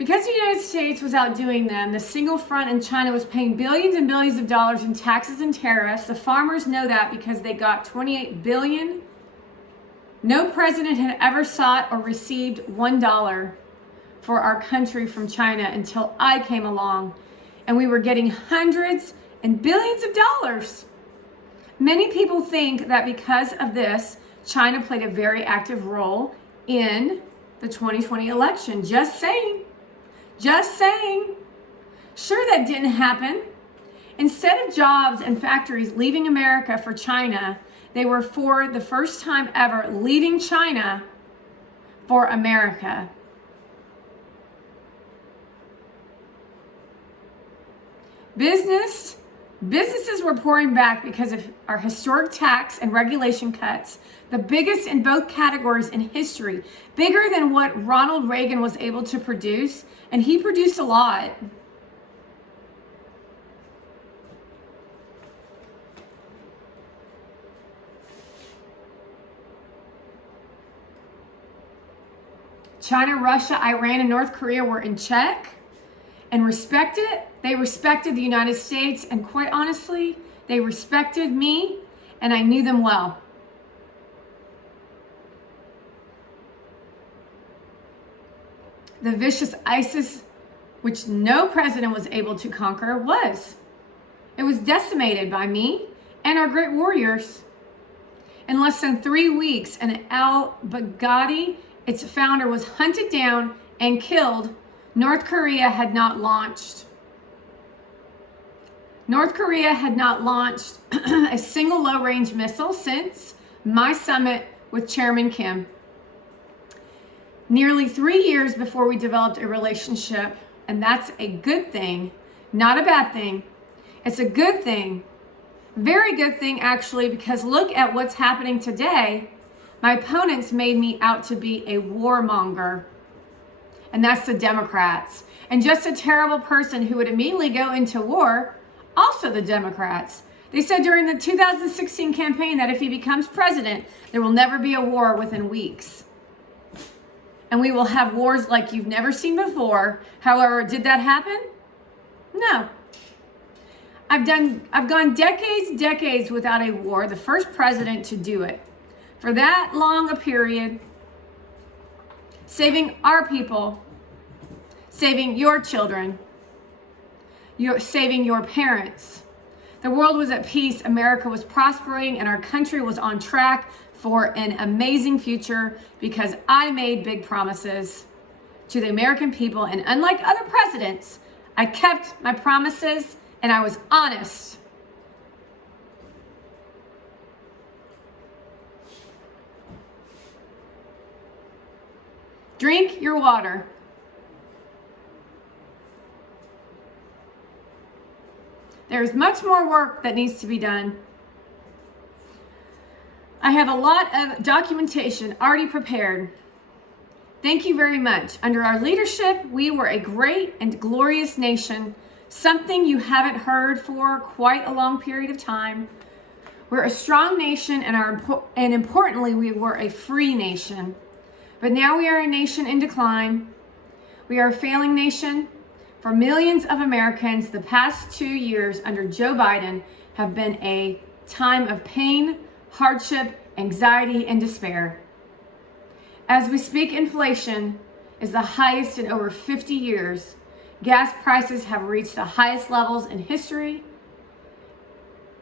Because the United States was outdoing them, the single front in China was paying billions and billions of dollars in taxes and tariffs. The farmers know that because they got $28 billion. No president had ever sought or received $1 for our country from China until I came along, and we were getting hundreds and billions of dollars. Many people think that because of this, China played a very active role in the 2020 election. Just saying. Just saying. Sure, that didn't happen. Instead of jobs and factories leaving America for China, they were, for the first time ever, leaving China for America. Businesses were pouring back because of our historic tax and regulation cuts, the biggest in both categories in history, bigger than what Ronald Reagan was able to produce, and he produced a lot. China, Russia, Iran, and North Korea were in check and respected. They respected the United States, and quite honestly, they respected me, and I knew them well. The vicious ISIS, which no president was able to conquer, it was decimated by me and our great warriors. In less than 3 weeks, an al-Baghdadi, its founder, was hunted down and killed. North Korea had not launched a single low-range missile since my summit with Chairman Kim. Nearly 3 years before we developed a relationship, and that's a good thing, not a bad thing. It's a good thing, very good thing actually, because look at what's happening today. My opponents made me out to be a warmonger, and that's the Democrats. And just a terrible person who would immediately go into war, also the Democrats. They said during the 2016 campaign that if he becomes president, there will never be a war within weeks. And we will have wars like you've never seen before. However, did that happen? No. I've gone decades without a war, the first president to do it. For that long a period, saving our people, saving your children, saving your parents. The world was at peace, America was prospering, and our country was on track for an amazing future because I made big promises to the American people, and unlike other presidents, I kept my promises and I was honest. Drink your water. There's much more work that needs to be done. I have a lot of documentation already prepared. Thank you very much. Under our leadership, we were a great and glorious nation, something you haven't heard for quite a long period of time. We're a strong nation, and importantly, we were a free nation. But now we are a nation in decline. We are a failing nation. For millions of Americans, the past 2 years under Joe Biden have been a time of pain, hardship, anxiety, and despair. As we speak, inflation is the highest in over 50 years. Gas prices have reached the highest levels in history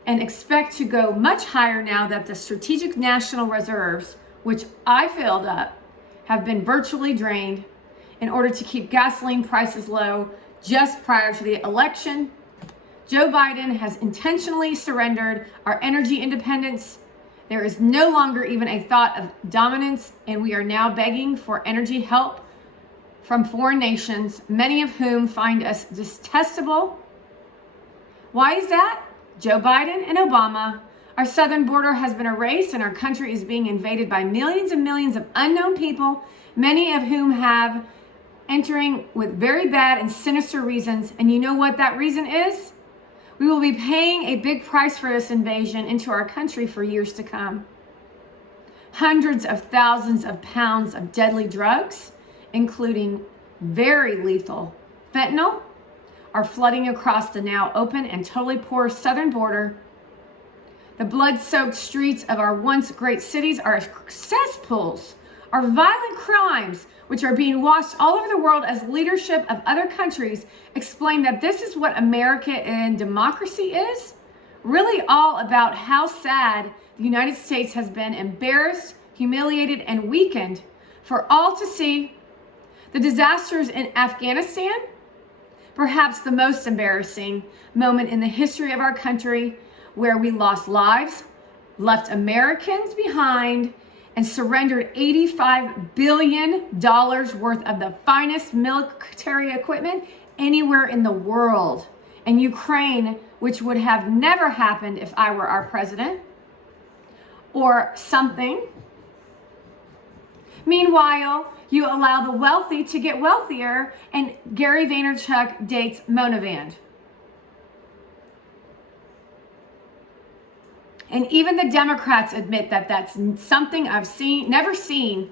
and expect to go much higher now that the strategic national reserves, which I filled up, have been virtually drained. In order to keep gasoline prices low just prior to the election, Joe Biden has intentionally surrendered our energy independence. There is no longer even a thought of dominance, and we are now begging for energy help from foreign nations, many of whom find us detestable. Why is that? Joe Biden and Obama. Our southern border has been erased, and our country is being invaded by millions and millions of unknown people, many of whom have entering with very bad and sinister reasons. And you know what that reason is? We will be paying a big price for this invasion into our country for years to come. Hundreds of thousands of pounds of deadly drugs, including very lethal fentanyl are flooding across the now open and totally porous southern border. The blood-soaked streets of our once great cities are cesspools, are violent crimes which are being watched all over the world as leadership of other countries explain that this is what America and democracy is. Really all about how sad the United States has been embarrassed, humiliated, and weakened for all to see. The disasters in Afghanistan, perhaps the most embarrassing moment in the history of our country, where we lost lives, left Americans behind, and surrendered $85 billion worth of the finest military equipment anywhere in the world. And Ukraine, which would have never happened if I were our president, or something. Meanwhile, you allow the wealthy to get wealthier, and Gary Vaynerchuk dates Mona Vand. And even the Democrats admit that that's something I've never seen.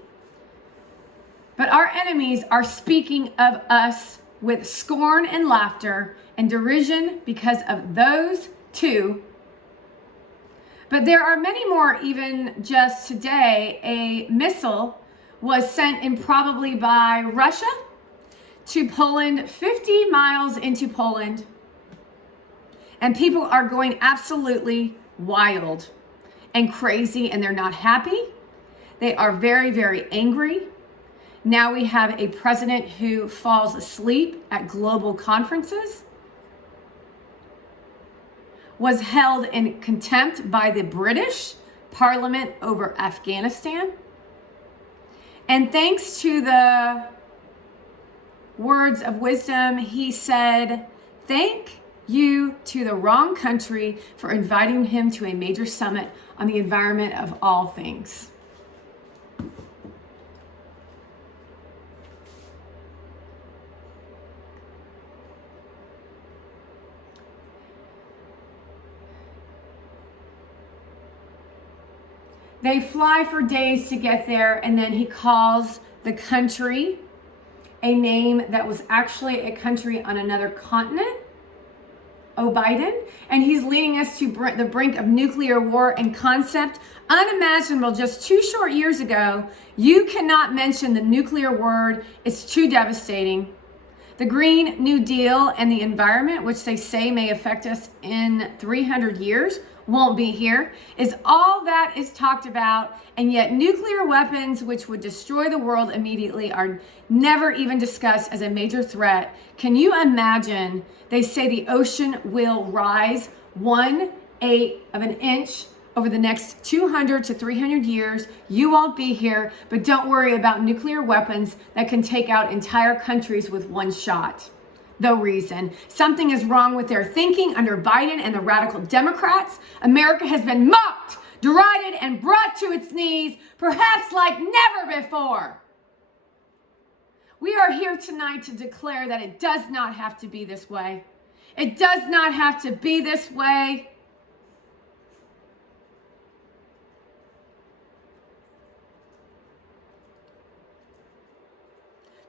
But our enemies are speaking of us with scorn and laughter and derision because of those two. But there are many more. Even just today, a missile was sent improbably by Russia to Poland, 50 miles into Poland. And people are going absolutely wild and crazy, and they're not happy. They are very, very angry. Now we have a president who falls asleep at global conferences, was held in contempt by the British Parliament over Afghanistan. And thanks to the words of wisdom, he said, "Thank you to the wrong country for inviting him to a major summit on the environment of all things." They fly for days to get there, and then he calls the country a name that was actually a country on another continent. Oh, Biden. And he's leading us to the brink of nuclear war and concept unimaginable just 2 short years ago. You cannot mention the nuclear word. It's too devastating. The Green New Deal and the environment, which they say may affect us in 300 years, won't be here, is all that is talked about. And yet nuclear weapons, which would destroy the world immediately, are never even discussed as a major threat. Can you imagine? They say the ocean will rise 1/8 of an inch over the next 200 to 300 years. You won't be here, but don't worry about nuclear weapons that can take out entire countries with one shot. The reason something is wrong with their thinking under Biden and the radical Democrats. America has been mocked, derided, and brought to its knees, perhaps like never before. We are here tonight to declare that it does not have to be this way. It does not have to be this way.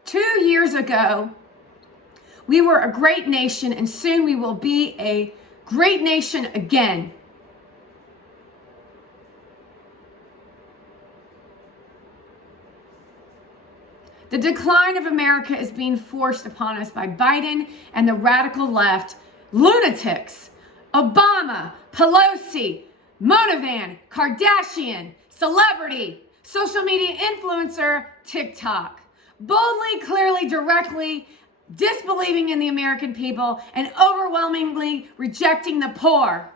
Two years ago, we were a great nation, and soon we will be a great nation again. The decline of America is being forced upon us by Biden and the radical left, lunatics, Obama, Pelosi, Mona Vand, Kardashian, celebrity, social media influencer, TikTok. Boldly, clearly, directly disbelieving in the American people and overwhelmingly rejecting the poor.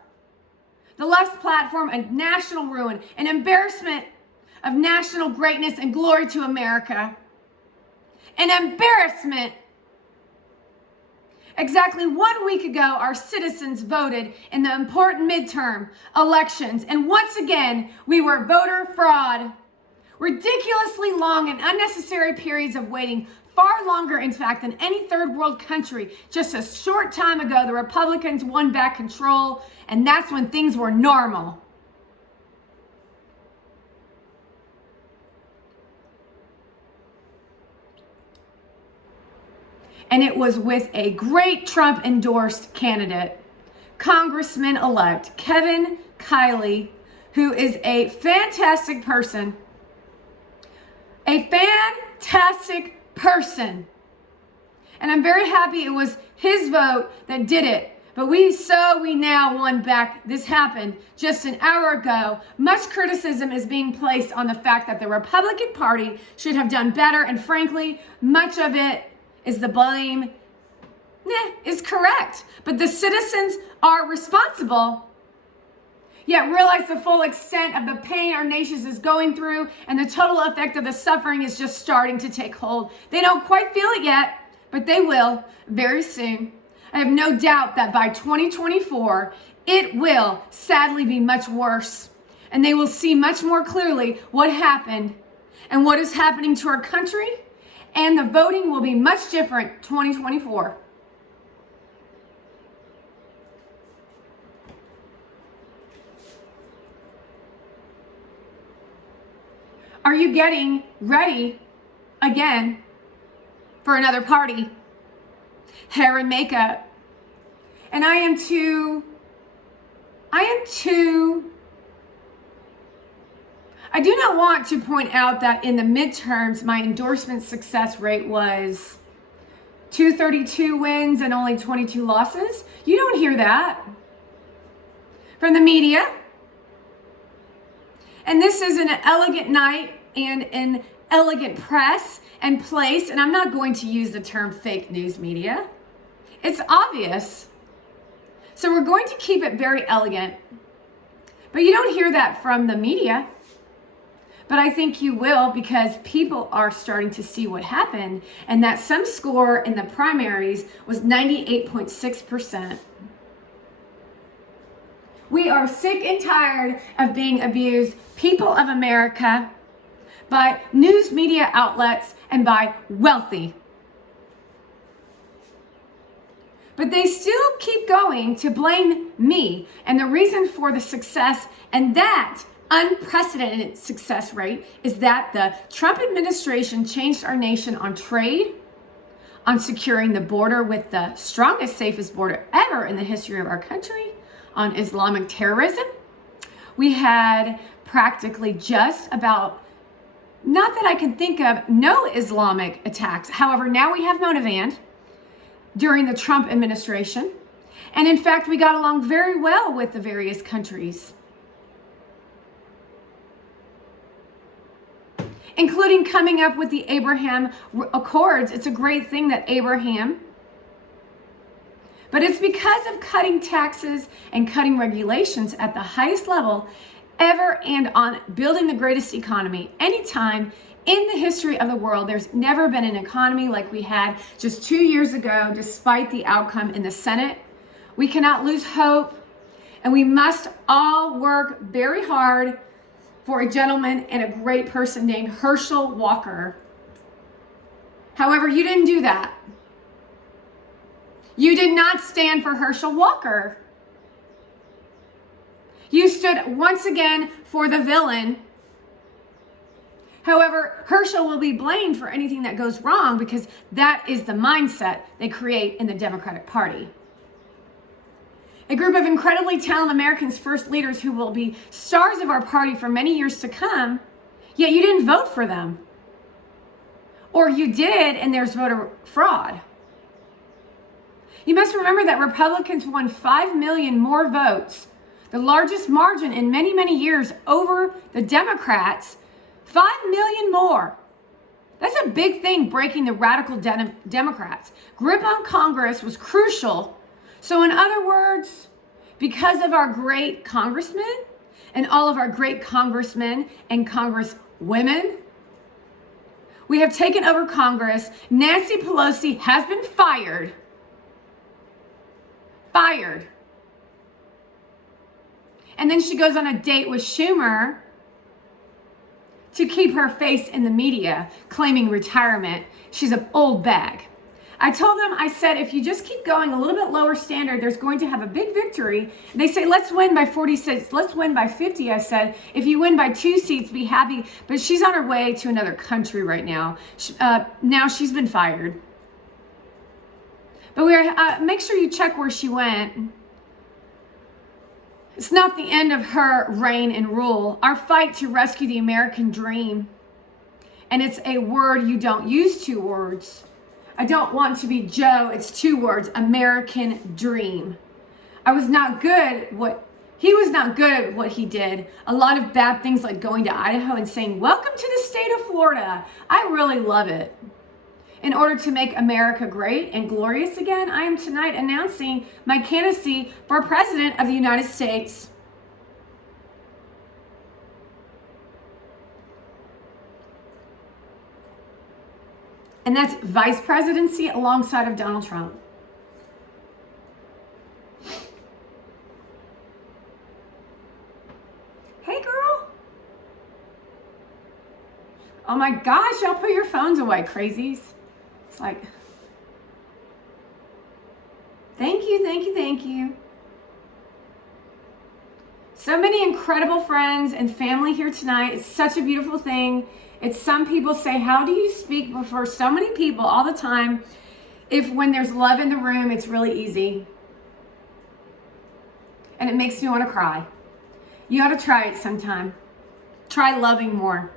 The left's platform, a national ruin, an embarrassment of national greatness and glory to America. An embarrassment. Exactly 1 week ago, our citizens voted in the important midterm elections, and once again, we were voter fraud. Ridiculously long and unnecessary periods of waiting, far longer, in fact, than any third world country. Just a short time ago, the Republicans won back control, and that's when things were normal. and it was with a great Trump endorsed candidate, Congressman-elect Kevin Kiley, who is a fantastic person. A fantastic person. And I'm very happy it was his vote that did it. But we now won back. This happened just an hour ago. Much criticism is being placed on the fact that the Republican Party should have done better. And frankly, much of it is the blame is correct. But the citizens are responsible. Yet realize the full extent of the pain our nation is going through, and the total effect of the suffering is just starting to take hold. They don't quite feel it yet, but they will very soon. I have no doubt that by 2024, it will sadly be much worse, and they will see much more clearly what happened and what is happening to our country, and the voting will be much different 2024. Are you getting ready again for another party? Hair and makeup. And I am too. I do not want to point out that in the midterms, my endorsement success rate was 232 wins and only 22 losses. You don't hear that from the media. And this is an elegant night and an elegant press and place. And I'm not going to use the term fake news media. It's obvious. So we're going to keep it very elegant. But you don't hear that from the media. But I think you will, because people are starting to see what happened, and that some score in the primaries was 98.6%. We are sick and tired of being abused, people of America, by news media outlets and by wealthy. But they still keep going to blame me. And the reason for the success and that unprecedented success rate is that the Trump administration changed our nation on trade, on securing the border with the strongest, safest border ever in the history of our country, on Islamic terrorism. We had practically just about, not that I can think of, no Islamic attacks. However, now we have Monavand during the Trump administration. And in fact, we got along very well with the various countries, including coming up with the Abraham Accords. It's a great thing that Abraham, but it's because of cutting taxes and cutting regulations at the highest level ever and on building the greatest economy anytime in the history of the world. There's never been an economy like we had just 2 years ago, despite the outcome in the Senate. We cannot lose hope, and we must all work very hard for a gentleman and a great person named Herschel Walker. However, you didn't do that. You did not stand for Herschel Walker. You stood once again for the villain. However, Herschel will be blamed for anything that goes wrong because that is the mindset they create in the Democratic Party. A group of incredibly talented Americans, first leaders who will be stars of our party for many years to come, yet you didn't vote for them. Or you did, and there's voter fraud. You must remember that Republicans won 5 million more votes, the largest margin in many, many years over the Democrats. 5 million more. That's a big thing, breaking the radical Democrats. Grip on Congress was crucial. So in other words, because of our great congressmen and all of our great congressmen and congresswomen, we have taken over Congress. Nancy Pelosi has been fired. Fired. And then she goes on a date with Schumer to keep her face in the media, claiming retirement. She's an old bag. I told them, I said, if you just keep going a little bit lower standard, there's going to have a big victory. They say, let's win by 46. Let's win by 50. I said, if you win by 2 seats, be happy. But she's on her way to another country right now. Now she's been fired. But make sure you check where she went. It's not the end of her reign and rule. Our fight to rescue the American dream. And it's a word you don't use 2 words. I don't want to be Joe. It's 2 words. American dream. He was not good at what he did. A lot of bad things like going to Idaho and saying, welcome to the state of Florida. I really love it. In order to make America great and glorious again, I am tonight announcing my candidacy for President of the United States. And that's vice presidency alongside of Donald Trump. Hey, girl. Oh my gosh, y'all put your phones away, crazies. It's like, thank you, thank you, thank you. So many incredible friends and family here tonight. It's such a beautiful thing. It's some people say, how do you speak before so many people all the time? If when there's love in the room, it's really easy. And it makes me want to cry. You ought to try it sometime. Try loving more.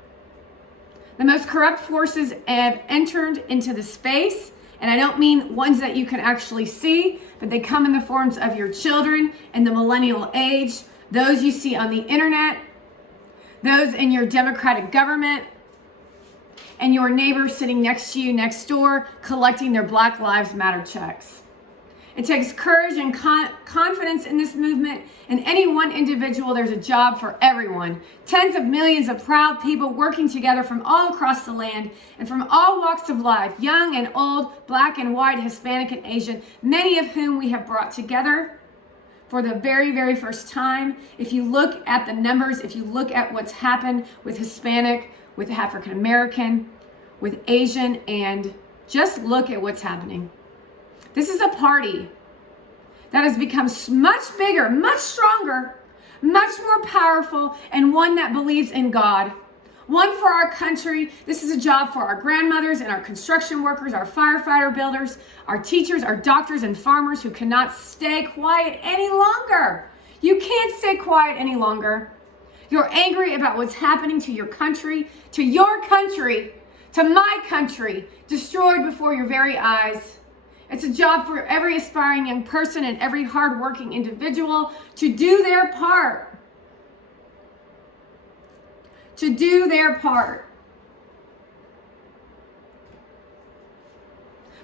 The most corrupt forces have entered into the space, and I don't mean ones that you can actually see, but they come in the forms of your children in the millennial age, those you see on the internet, those in your democratic government, and your neighbor sitting next to you next door collecting their Black Lives Matter checks. It takes courage and confidence in this movement. In any one individual, there's a job for everyone. Tens of millions of proud people working together from all across the land and from all walks of life, young and old, black and white, Hispanic and Asian, many of whom we have brought together for the very, very first time. If you look at the numbers, if you look at what's happened with Hispanic, with African American, with Asian, and just look at what's happening. This is a party that has become much bigger, much stronger, much more powerful, and one that believes in God. One for our country. This is a job for our grandmothers and our construction workers, our firefighter builders, our teachers, our doctors and farmers who cannot stay quiet any longer. You can't stay quiet any longer. You're angry about what's happening to your country, to my country, destroyed before your very eyes. It's a job for every aspiring young person and every hardworking individual to do their part. To do their part.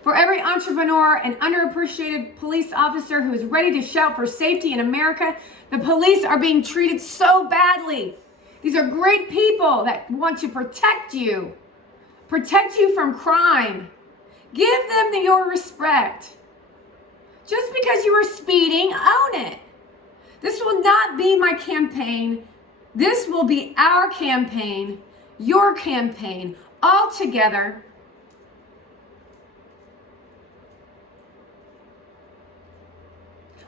For every entrepreneur and underappreciated police officer who is ready to shout for safety in America, the police are being treated so badly. These are great people that want to protect you from crime. Give them your respect. Just because you are speeding, own it. This will not be my campaign. This will be our campaign, your campaign, all together.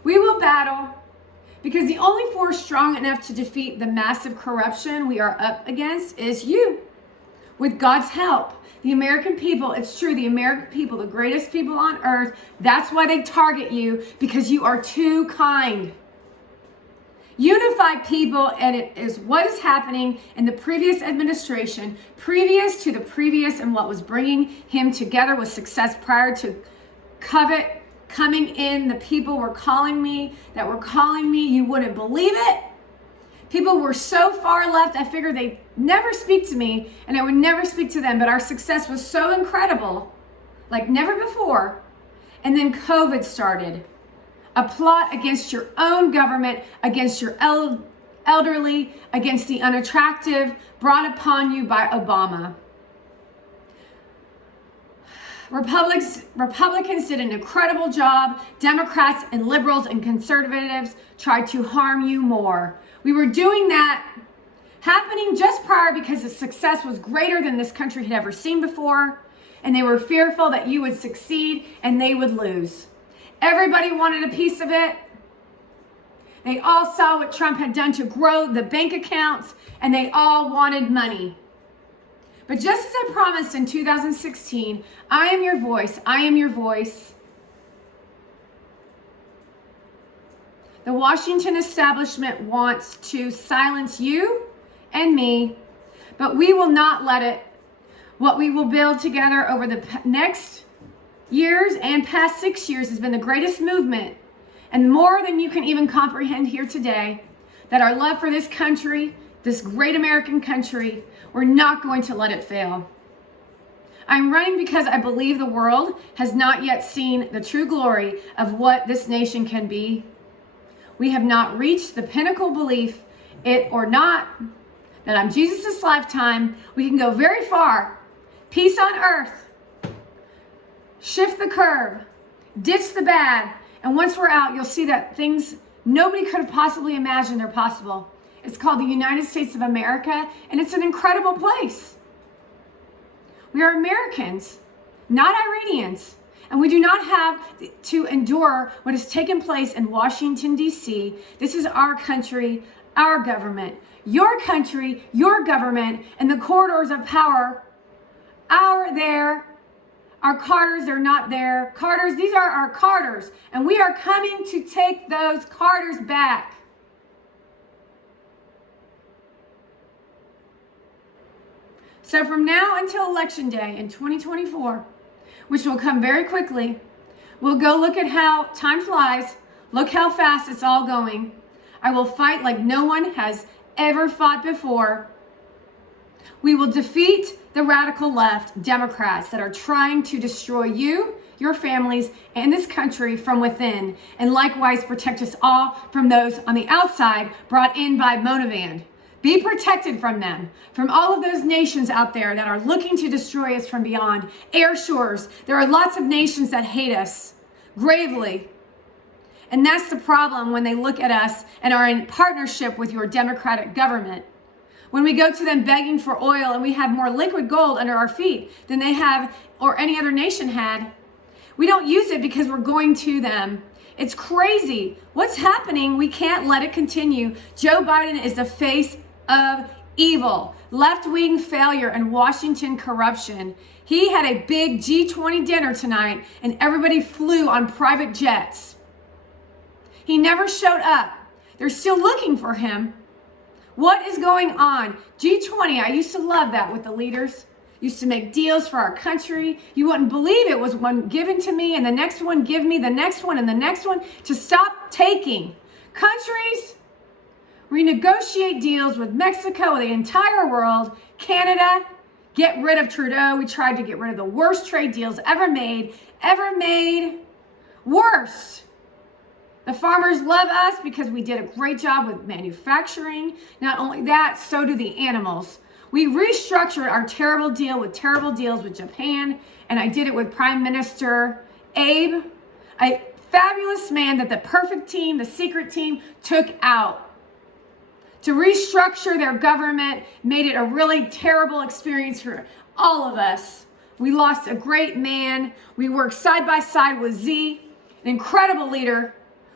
We will battle because the only force strong enough to defeat the massive corruption we are up against is you. With God's help, the American people, it's true, the American people, the greatest people on earth, that's why they target you, because you are too kind. Unify people, and it is what is happening in the previous administration, previous to the previous, and what was bringing him together with success prior to COVID coming in. The people were calling me, you wouldn't believe it. People were so far left, I figured they'd never speak to me and I would never speak to them, but our success was so incredible, like never before. And then COVID started. A plot against your own government, against your elderly, against the unattractive, brought upon you by Obama. Republicans did an incredible job. Democrats and liberals and conservatives tried to harm you more. We were doing that happening just prior because the success was greater than this country had ever seen before. And they were fearful that you would succeed and they would lose. Everybody wanted a piece of it. They all saw what Trump had done to grow the bank accounts, and they all wanted money. But just as I promised in 2016, I am your voice. I am your voice. The Washington establishment wants to silence you and me, but we will not let it. What we will build together over the next years and past 6 years has been the greatest movement, and more than you can even comprehend here today, that our love for this country, this great American country, we're not going to let it fail. I'm running because I believe the world has not yet seen the true glory of what this nation can be. We have not reached the pinnacle belief, it or not, that on Jesus' lifetime, we can go very far. Peace on earth. Shift the curve. Ditch the bad. And once we're out, you'll see that things nobody could have possibly imagined are possible. It's called the United States of America, and it's an incredible place. We are Americans, not Iranians. And we do not have to endure what has taken place in Washington, D.C. This is our country, our government. Your country, your government, and the corridors of power are there. Our Carters are not there. Carters, these are our Carters. And we are coming to take those Carters back. So from now until Election Day in 2024, which will come very quickly, we'll go look at how time flies. Look how fast it's all going. I will fight like no one has ever fought before. We will defeat the radical left Democrats that are trying to destroy you, your families, and this country from within, and likewise protect us all from those on the outside brought in by Monavand. Be protected from them, from all of those nations out there that are looking to destroy us from beyond. Air shores. There are lots of nations that hate us gravely. And that's the problem when they look at us and are in partnership with your Democratic government. When we go to them begging for oil and we have more liquid gold under our feet than they have or any other nation had, we don't use it because we're going to them. It's crazy. What's happening? We can't let it continue. Joe Biden is the face of evil, left-wing failure, and Washington corruption. He had a big G20 dinner tonight and everybody flew on private jets. He never showed up. They're still looking for him. What is going on? G20, I used to love that with the leaders. Used to make deals for our country. You wouldn't believe it was one given to me and the next one give me the next one and the next one to stop taking. Countries renegotiate deals with Mexico, the entire world, Canada, get rid of Trudeau. We tried to get rid of the worst trade deals ever made. Worse. The farmers love us because we did a great job with manufacturing. Not only that, so do the animals. We restructured our terrible deals with Japan, and I did it with Prime Minister Abe, a fabulous man that the perfect team, the secret team, took out. To restructure their government made it a really terrible experience for all of us. We lost a great man. We worked side by side with Z, an incredible leader,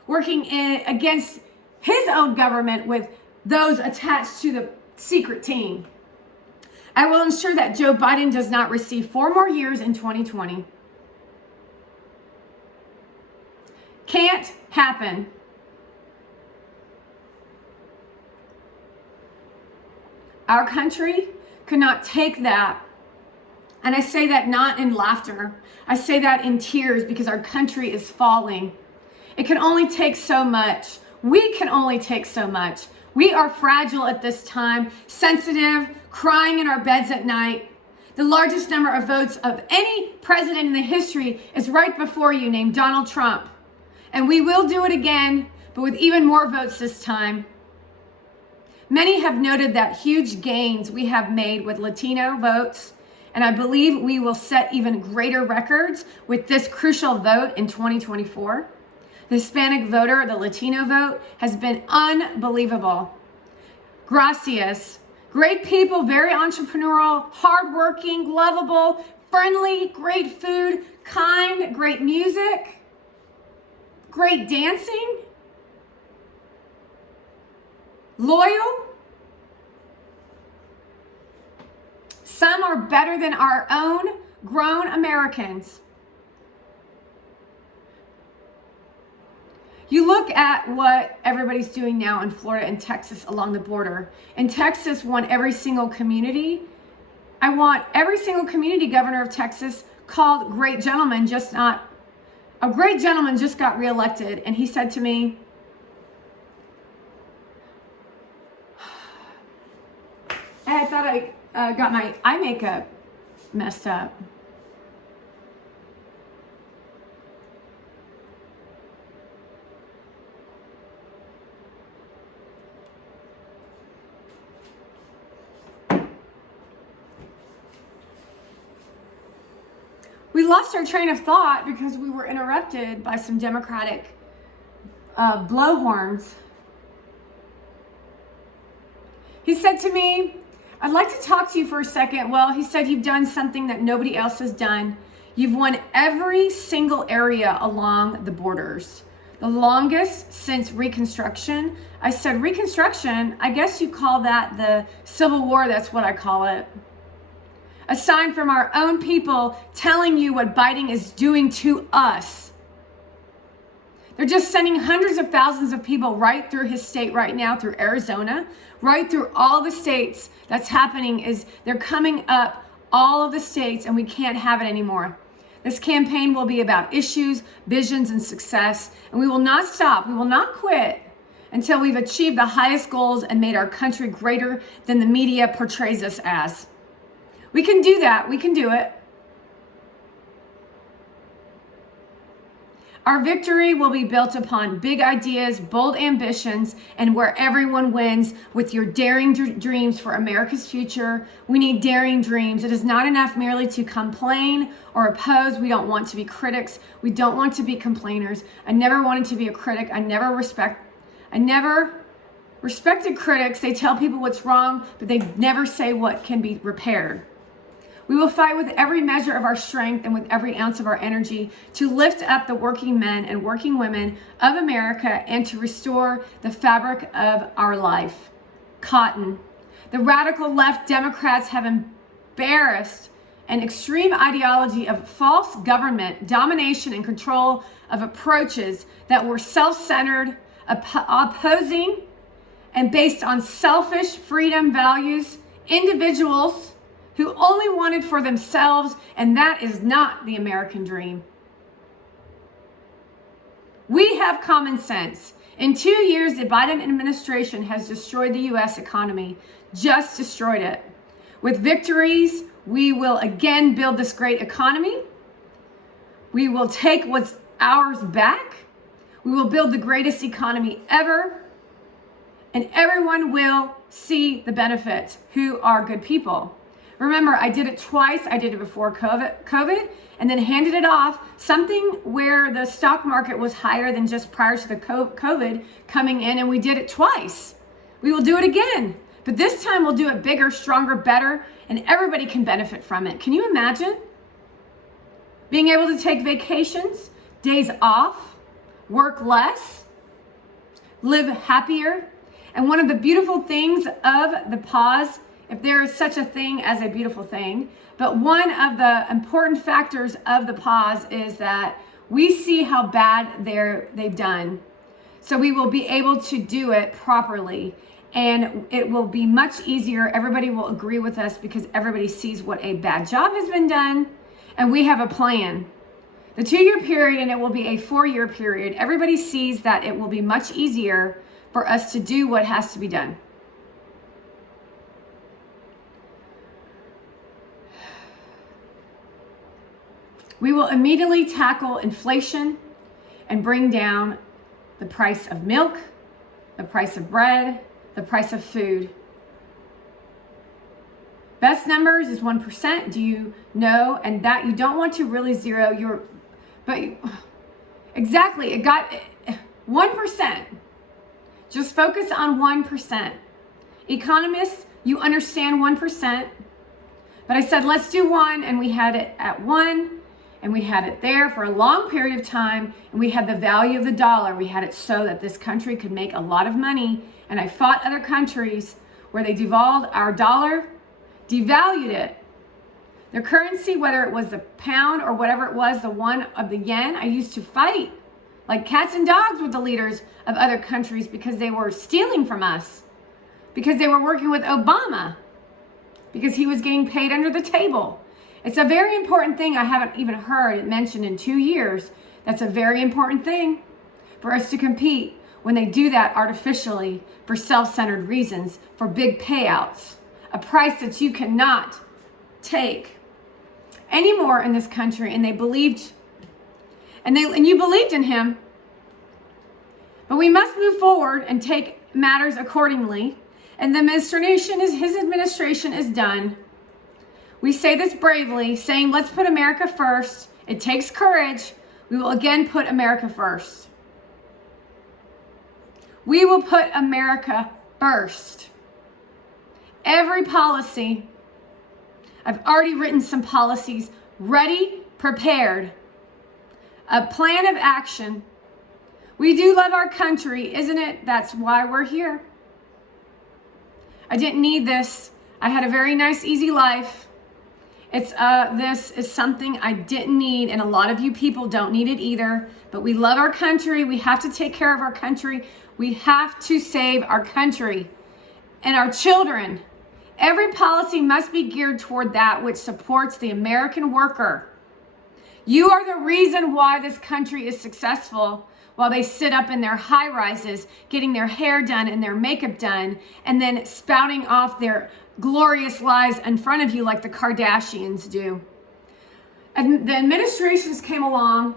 working against his own government with those attached to the secret team. I will ensure that Joe Biden does not receive 4 more years in 2020. Can't happen. Our country could not take that. And I say that not in laughter. I say that in tears because our country is falling. It can only take so much. We can only take so much. We are fragile at this time, sensitive, crying in our beds at night. The largest number of votes of any president in the history is right before you, named Donald Trump. And we will do it again, but with even more votes this time. Many have noted that huge gains we have made with Latino votes, and I believe we will set even greater records with this crucial vote in 2024. The Hispanic voter, the Latino vote, has been unbelievable. Gracias. Great people, very entrepreneurial, hardworking, lovable, friendly, great food, kind, great music, great dancing, loyal. Some are better than our own grown Americans. You look at what everybody's doing now in Florida and Texas along the border. In Texas, want every single community. I want every single community governor of Texas called great gentleman, just not a great gentleman just got reelected. And he said to me, I thought I got my eye makeup messed up. We lost our train of thought because we were interrupted by some Democratic blowhorns. He said to me, I'd like to talk to you for a second. Well, he said, you've done something that nobody else has done. You've won every single area along the borders, the longest since Reconstruction. I said, Reconstruction? I guess you call that the Civil War. That's what I call it. A sign from our own people telling you what Biden is doing to us. They're just sending hundreds of thousands of people right through his state right now, through Arizona, right through all the states. That's happening is they're coming up all of the states, and we can't have it anymore. This campaign will be about issues, visions, and success, and we will not stop. We will not quit until we've achieved the highest goals and made our country greater than the media portrays us as. We can do that. We can do it. Our victory will be built upon big ideas, bold ambitions, and where everyone wins with your daring dreams for America's future. We need daring dreams. It is not enough merely to complain or oppose. We don't want to be critics. We don't want to be complainers. I never wanted to be a critic. I never respected critics. They tell people what's wrong, but they never say what can be repaired. We will fight with every measure of our strength and with every ounce of our energy to lift up the working men and working women of America and to restore the fabric of our life. Cotton. The radical left Democrats have embarrassed an extreme ideology of false government, domination, and control of approaches that were self-centered, opposing, and based on selfish freedom values, individuals who only wanted for themselves, and that is not the American dream. We have common sense. In 2 years, the Biden administration has destroyed the U.S. economy, just destroyed it. With victories, we will again build this great economy. We will take what's ours back. We will build the greatest economy ever, and everyone will see the benefits who are good people. Remember, I did it twice. I did it before COVID and then handed it off, something where the stock market was higher than just prior to the COVID coming in, and we did it twice. We will do it again, but this time we'll do it bigger, stronger, better, and everybody can benefit from it. Can you imagine being able to take vacations, days off, work less, live happier? And one of the beautiful things of the pause, if there is such a thing as a beautiful thing, but one of the important factors of the pause is that we see how bad they've done. So we will be able to do it properly, and it will be much easier. Everybody will agree with us because everybody sees what a bad job has been done, and we have a plan. The 2-year period, and it will be a 4-year period. Everybody sees that it will be much easier for us to do what has to be done. We will immediately tackle inflation and bring down the price of milk, the price of bread, the price of food. Best numbers is 1%. Do you know? And that you don't want to really zero your, but exactly, it got 1%. Just focus on 1%. Economists, you understand 1%. But I said, let's do 1, and we had it at 1. And we had it there for a long period of time, and we had the value of the dollar. We had it so that this country could make a lot of money. And I fought other countries where they devalued our dollar, devalued it. Their currency, whether it was the pound or whatever it was, the one of the yen, I used to fight like cats and dogs with the leaders of other countries because they were stealing from us, because they were working with Obama, because he was getting paid under the table. It's a very important thing I haven't even heard it mentioned in 2 years. That's a very important thing for us to compete when they do that artificially for self-centered reasons, for big payouts, a price that you cannot take anymore in this country. And they believed, and you believed in him. But we must move forward and take matters accordingly. And the administration his administration is done. We say this bravely, saying, let's put America first. It takes courage. We will again put America first. We will put America first. Every policy, I've already written some policies, ready, prepared. A plan of action. We do love our country, isn't it? That's why we're here. I didn't need this. I had a very nice, easy life. This is something I didn't need, and a lot of you people don't need it either. But we love our country. We have to take care of our country. We have to save our country and our children. Every policy must be geared toward that which supports the American worker. You are the reason why this country is successful, while they sit up in their high rises, getting their hair done and their makeup done, and then spouting off their glorious lies in front of you like the Kardashians do. And the administrations came along.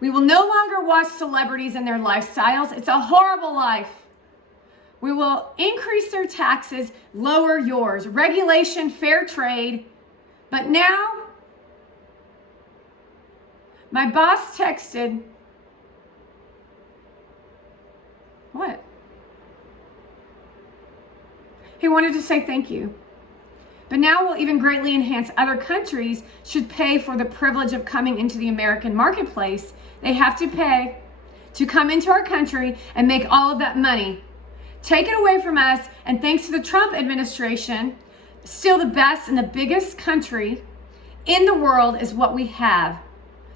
We will no longer watch celebrities and their lifestyles. It's a horrible life. We will increase their taxes, lower yours. Regulation, fair trade. But now, my boss texted. What? He wanted to say thank you. But now will even greatly enhance other countries should pay for the privilege of coming into the American marketplace. They have to pay to come into our country and make all of that money. Take it away from us, and thanks to the Trump administration, still the best and the biggest country in the world is what we have.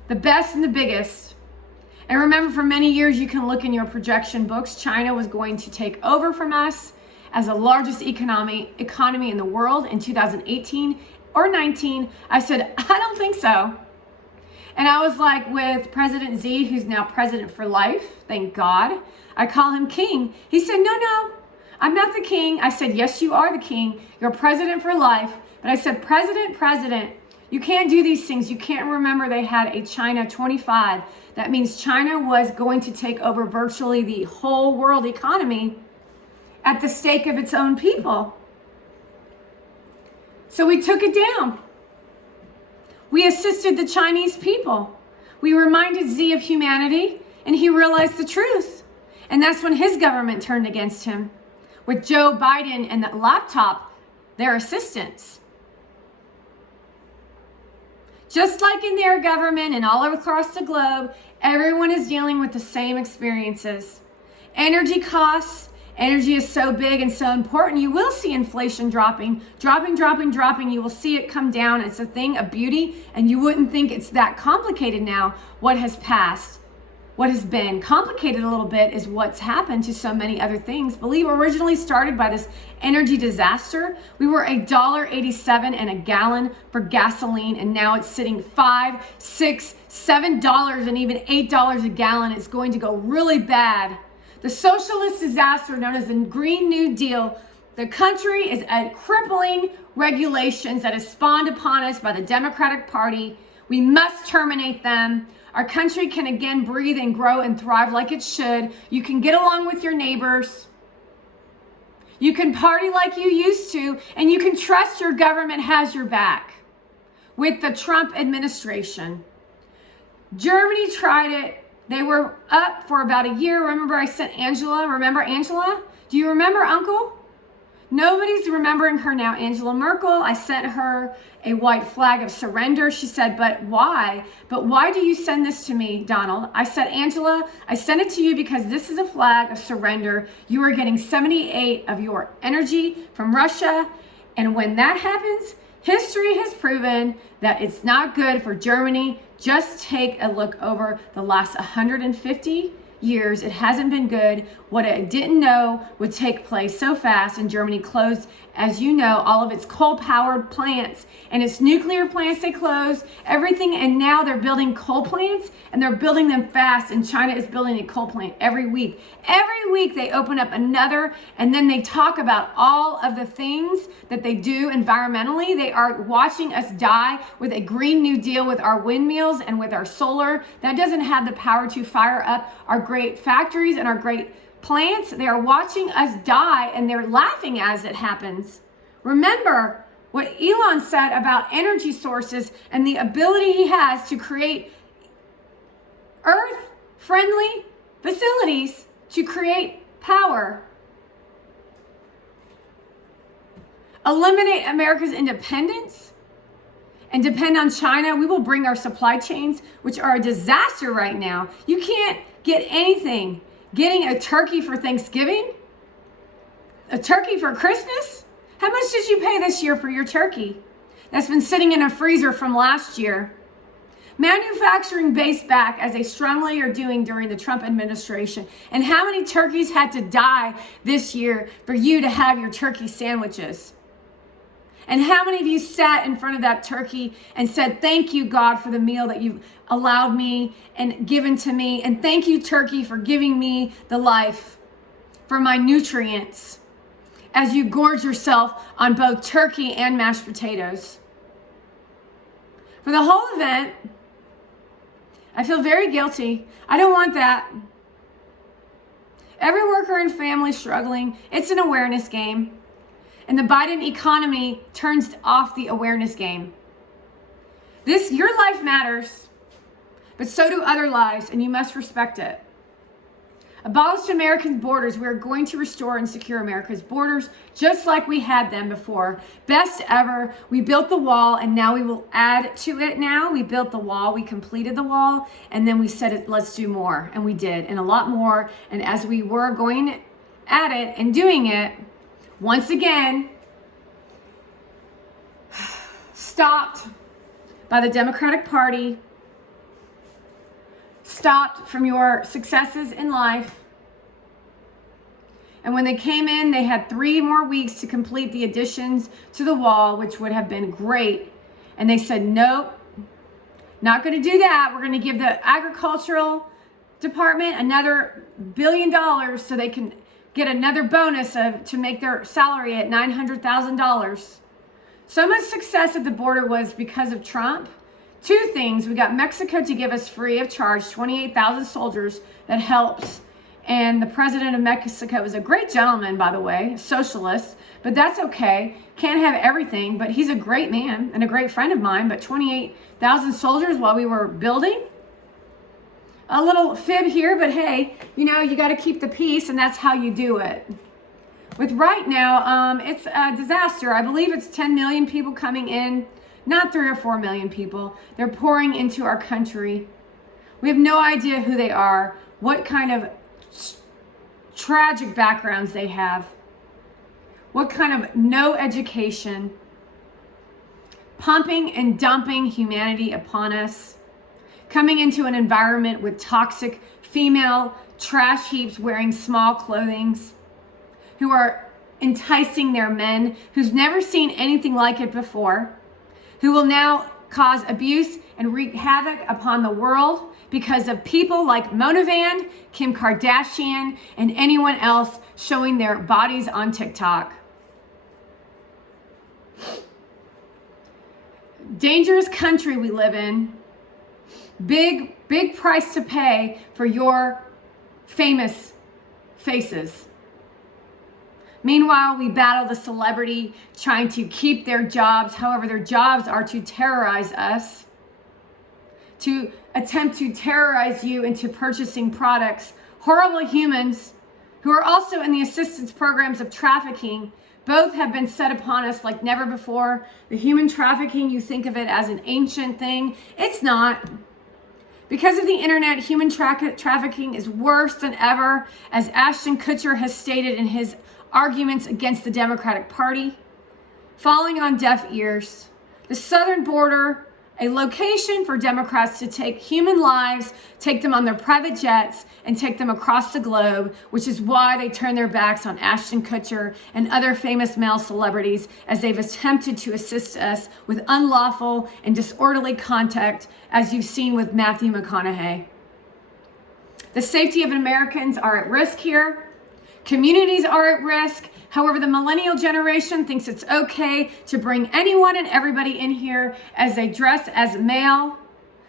The best and the biggest. And remember, for many years, you can look in your projection books, China was going to take over from us as the largest economy in the world in 2018 or 19. I said, I don't think so. And I was like, with President Xi, who's now president for life, thank God, I call him king. He said, no, I'm not the king. I said, yes, you are the king. You're president for life. But I said, president, you can't do these things. You can't remember they had a China 25. That means China was going to take over virtually the whole world economy at the stake of its own people. So we took it down. We assisted the Chinese people. We reminded Xi of humanity, and he realized the truth. And that's when his government turned against him, with Joe Biden and the laptop, their assistants. Just like in their government and all across the globe, everyone is dealing with the same experiences. Energy costs. Energy is so big and so important. You will see inflation dropping. You will see it come down. It's a thing of beauty, and you wouldn't think it's that complicated now. What has passed, what has been complicated a little bit is what's happened to so many other things. Believe originally started by this energy disaster. We were $1.87 and a gallon for gasoline, and now it's sitting $5, $6, $7, and even $8 a gallon. It's going to go really bad. The socialist disaster known as the Green New Deal, the country is at crippling regulations that is spawned upon us by the Democratic Party. We must terminate them. Our country can again breathe and grow and thrive like it should. You can get along with your neighbors. You can party like you used to, and you can trust your government has your back. With the Trump administration, Germany tried it. They were up for about a year. Remember, I sent Angela. Remember Angela? Do you remember Uncle? Nobody's remembering her now. Angela Merkel. I sent her a white flag of surrender. She said, but why? But why do you send this to me, Donald? I said, Angela, I sent it to you because this is a flag of surrender. You are getting 78 of your energy from Russia. And when that happens, History has proven that it's not good for Germany. Just take a look over the last 150 years. It hasn't been good. What it didn't know would take place so fast, and Germany closed, as you know, all of its coal-powered plants and its nuclear plants. They closed everything, and now they're building coal plants, and they're building them fast, and China is building a coal plant every week. Every week they open up another, and then they talk about all of the things that they do environmentally. They are watching us die with a Green New Deal, with our windmills and with our solar. That doesn't have the power to fire up our great factories and our great plants. They are watching us die, and they're laughing as it happens. Remember what Elon said about energy sources and the ability he has to create earth-friendly facilities to create power. Eliminate America's independence and depend on China. We will bring our supply chains, which are a disaster right now. You can't get anything. Getting a turkey for Thanksgiving? A turkey for Christmas? How much did you pay this year for your turkey that's been sitting in a freezer from last year? Manufacturing based back, as they strongly are doing during the Trump administration. And how many turkeys had to die this year for you to have your turkey sandwiches? And how many of you sat in front of that turkey and said, thank you, God, for the meal that you've allowed me and given to me. And thank you, turkey, for giving me the life, for my nutrients, as you gorge yourself on both turkey and mashed potatoes. For the whole event, I feel very guilty. I don't want that. Every worker and family struggling. It's an awareness game. And the Biden economy turns off the awareness game. Your life matters, but so do other lives, and you must respect it. Abolish America's borders. We are going to restore and secure America's borders just like we had them before. Best ever. We built the wall, and now we will add to it now. We built the wall. We completed the wall, and then we said, let's do more. And we did, and a lot more. And as we were going at it and doing it, once again, stopped by the Democratic Party, stopped from your successes in life. And when they came in, they had 3 more weeks to complete the additions to the wall, which would have been great. And they said, nope, not going to do that. We're going to give the agricultural department another $1 billion so they can get another bonus to make their salary at $900,000. So much success at the border was because of Trump. 2 things. We got Mexico to give us free of charge 28,000 soldiers. That helps. And the president of Mexico is a great gentleman, by the way, socialist, but that's okay. Can't have everything, but he's a great man and a great friend of mine. But 28,000 soldiers while we were building? A little fib here, but hey, you got to keep the peace, and that's how you do it. With right now, it's a disaster. I believe it's 10 million people coming in, not 3 or 4 million people. They're pouring into our country. We have no idea who they are, what kind of tragic backgrounds they have, what kind of no education, pumping and dumping humanity upon us. Coming into an environment with toxic female trash heaps wearing small clothings, who are enticing their men, who's never seen anything like it before, who will now cause abuse and wreak havoc upon the world because of people like Mona Van, Kim Kardashian, and anyone else showing their bodies on TikTok. Dangerous country we live in. Big price to pay for your famous faces. Meanwhile, we battle the celebrity trying to keep their jobs. However, their jobs are to terrorize us, to attempt to terrorize you into purchasing products. Horrible humans who are also in the assistance programs of trafficking. Both have been set upon us like never before. The human trafficking, you think of it as an ancient thing. It's not. Because of the internet, human trafficking is worse than ever, as Ashton Kutcher has stated in his arguments against the Democratic Party. falling on deaf ears. The southern border, a location for Democrats to take human lives, take them on their private jets, and take them across the globe, which is why they turn their backs on Ashton Kutcher and other famous male celebrities as they've attempted to assist us with unlawful and disorderly contact, as you've seen with Matthew McConaughey. The safety of Americans are at risk here. Communities are at risk. However, the millennial generation thinks it's okay to bring anyone and everybody in here as they dress as male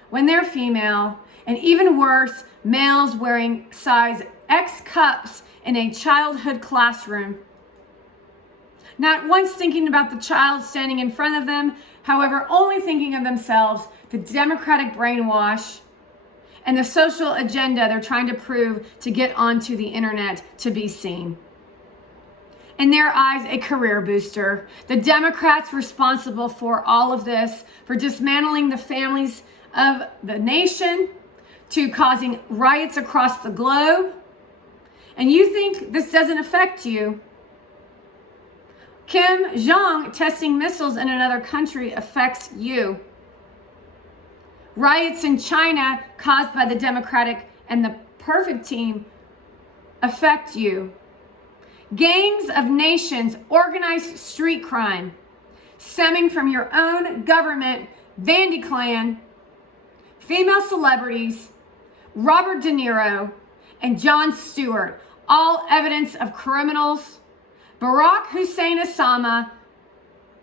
when they're female, and even worse, males wearing size X cups in a childhood classroom. Not once thinking about the child standing in front of them, however, only thinking of themselves, the Democratic brainwash, and the social agenda they're trying to prove to get onto the internet to be seen. In their eyes, a career booster. The Democrats responsible for all of this, for dismantling the families of the nation, to causing riots across the globe. And you think this doesn't affect you. Kim Jong testing missiles in another country affects you. Riots in China caused by the Democratic and the Perfect Team affect you. Gangs of nations, organized street crime, stemming from your own government, Vandy Clan, female celebrities, Robert De Niro, and Jon Stewart, all evidence of criminals. Barack Hussein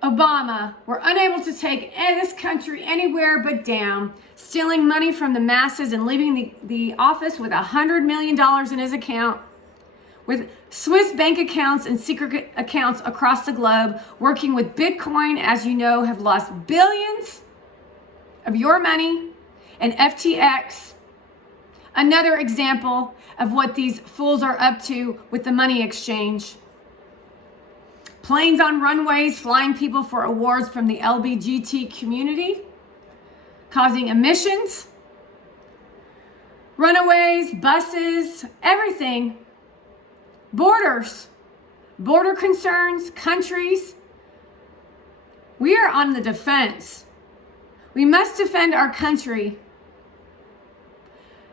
Obama were unable to take this country anywhere but down, stealing money from the masses and leaving the office with $100 million in his account, with Swiss bank accounts and secret accounts across the globe, working with Bitcoin, as you know, have lost billions of your money, and FTX. Another example of what these fools are up to with the money exchange. Planes on runways flying people for awards from the LGBT community, causing emissions, runaways, buses, everything. Borders, border concerns, countries. We are on the defense. We must defend our country.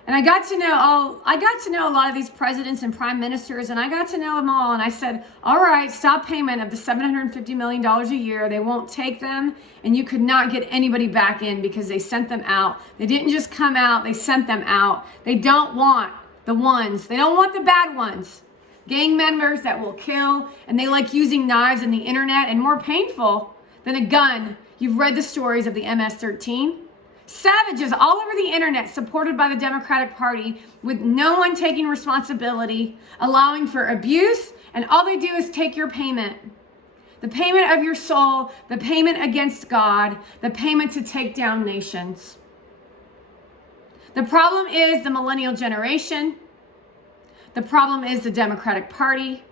And I got to know a lot of these presidents and prime ministers, and I got to know them all. And I said, all right, stop payment of the $750 million a year. They won't take them, and you could not get anybody back in because they sent them out. They didn't just come out, they sent them out. They don't want the ones. They don't want the bad ones. Gang members that will kill, and they like using knives and the internet, and more painful than a gun. You've read the stories of the MS-13. Savages all over the internet supported by the Democratic Party with no one taking responsibility, allowing for abuse, and all they do is take your payment. The payment of your soul, the payment against God, the payment to take down nations. The problem is the millennial generation. The problem is the Democratic Party.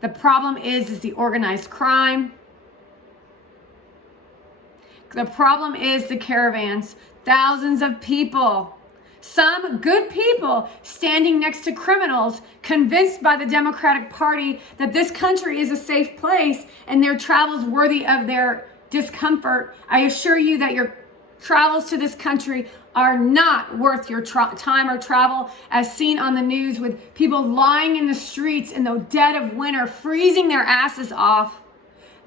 The problem is the organized crime. The problem is the caravans. Thousands of people, some good people, standing next to criminals, convinced by the Democratic Party that this country is a safe place and their travels worthy of their discomfort. I assure you that your travels to this country are not worth your time or travel, as seen on the news with people lying in the streets in the dead of winter, freezing their asses off.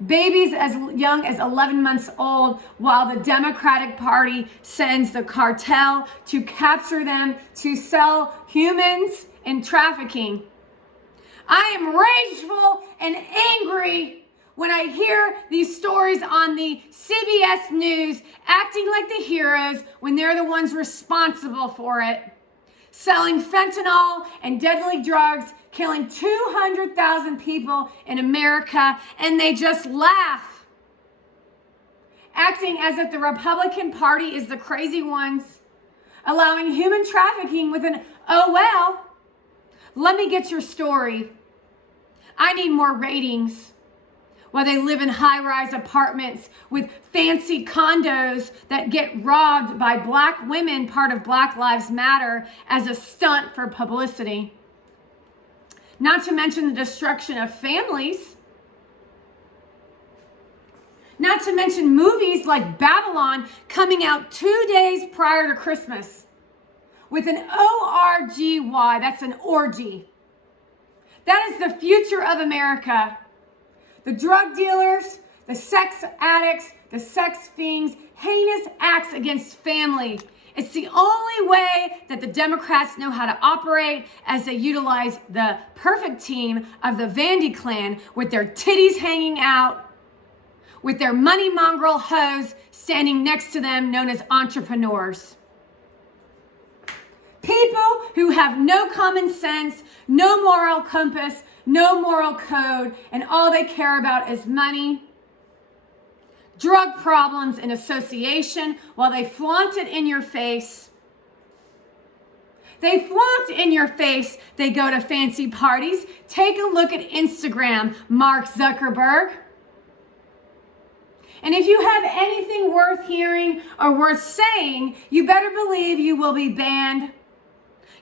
Babies as young as 11 months old, while the Democratic Party sends the cartel to capture them, to sell humans in trafficking. I am rageful and angry when I hear these stories on the CBS News, acting like the heroes when they're the ones responsible for it. Selling fentanyl and deadly drugs, killing 200,000 people in America, and they just laugh. Acting as if the Republican Party is the crazy ones, allowing human trafficking with an, oh well, let me get your story. I need more ratings. While they live in high-rise apartments with fancy condos that get robbed by black women, part of Black Lives Matter, as a stunt for publicity. Not to mention the destruction of families. Not to mention movies like Babylon coming out 2 days prior to Christmas with an O-R-G-Y. That's an orgy. That is the future of America. The drug dealers, the sex addicts, the sex fiends, heinous acts against family. It's the only way that the Democrats know how to operate, as they utilize the perfect team of the Vandy clan with their titties hanging out, with their money mongrel hoes standing next to them, known as entrepreneurs. People who have no common sense, no moral compass, no moral code, and all they care about is money, drug problems, and association, while they flaunt it in your face. They flaunt in your face. They go to fancy parties. Take a look at Instagram, Mark Zuckerberg. And if you have anything worth hearing or worth saying, you better believe you will be banned.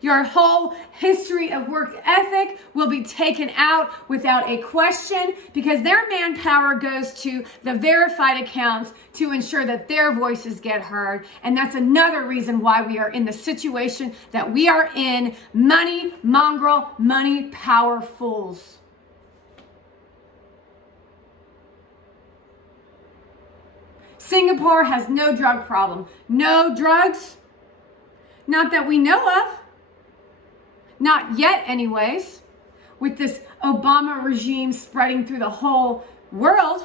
Your whole history of work ethic will be taken out without a question, because their manpower goes to the verified accounts to ensure that their voices get heard. And that's another reason why we are in the situation that we are in. Money, mongrel, money, power fools. Singapore has no drug problem. No drugs. Not that we know of. Not yet, anyways. With this Obama regime spreading through the whole world,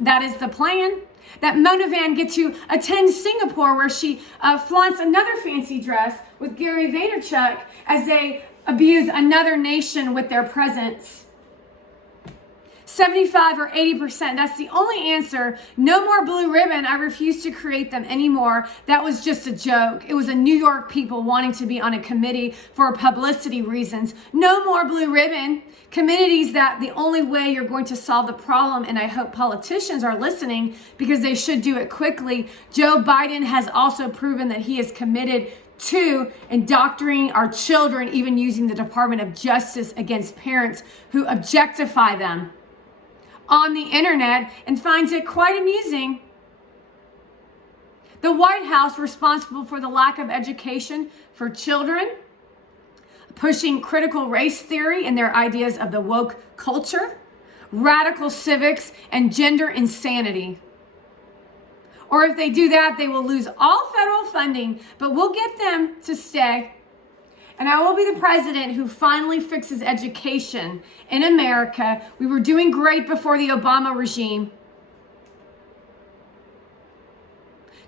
that is the plan. That Mona Van get to attend Singapore, where she flaunts another fancy dress with Gary Vaynerchuk as they abuse another nation with their presence. 75 or 80%, that's the only answer. No more blue ribbon. I refuse to create them anymore. That was just a joke. It was a New York people wanting to be on a committee for publicity reasons. No more blue ribbon. Committees that the only way you're going to solve the problem, and I hope politicians are listening because they should do it quickly. Joe Biden has also proven that he is committed to indoctrinating our children, even using the Department of Justice against parents who objectify them on the internet, and finds it quite amusing. The White House, responsible for the lack of education for children, pushing critical race theory and their ideas of the woke culture, radical civics, and gender insanity. Or if they do that, they will lose all federal funding, but we'll get them to stay. And I will be the president who finally fixes education in America. We were doing great before the Obama regime.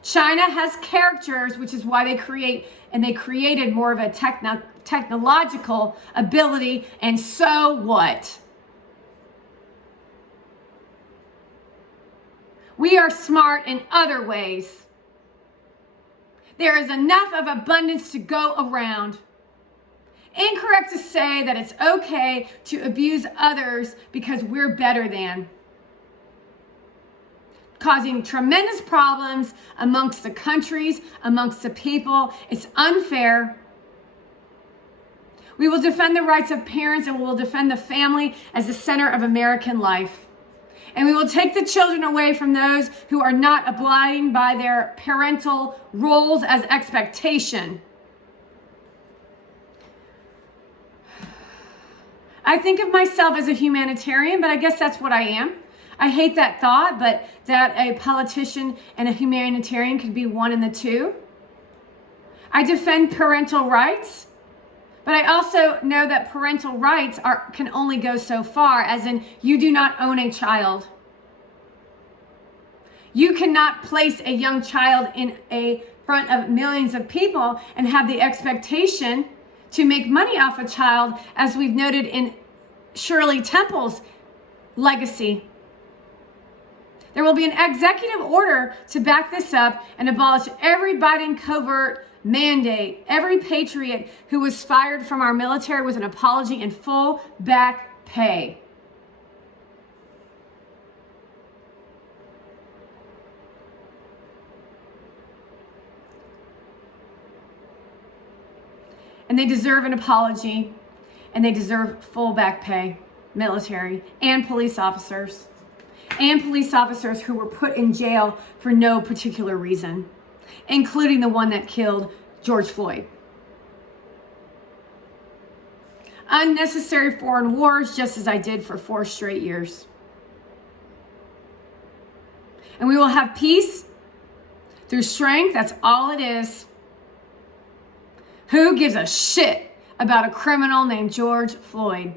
China has characters, which is why they created more of a technological ability. And so what? We are smart in other ways. There is enough of abundance to go around. Incorrect to say that it's okay to abuse others because we're better than. Causing tremendous problems amongst the countries, amongst the people. It's unfair. We will defend the rights of parents, and we will defend the family as the center of American life. And we will take the children away from those who are not abiding by their parental roles as expectation. I think of myself as a humanitarian, but I guess that's what I am. I hate that thought, but that a politician and a humanitarian could be one and the two. I defend parental rights, but I also know that parental rights can only go so far, as in you do not own a child. You cannot place a young child in a front of millions of people and have the expectation to make money off a child, as we've noted in Shirley Temple's legacy. There will be an executive order to back this up and abolish every Biden covert mandate. Every patriot who was fired from our military with an apology and full back pay. And they deserve an apology, and they deserve full back pay, military and police officers. and police officers who were put in jail for no particular reason, including the one that killed George Floyd. Unnecessary foreign wars, just as I did for 4 straight years. And we will have peace through strength. That's all it is. Who gives a shit about a criminal named George Floyd?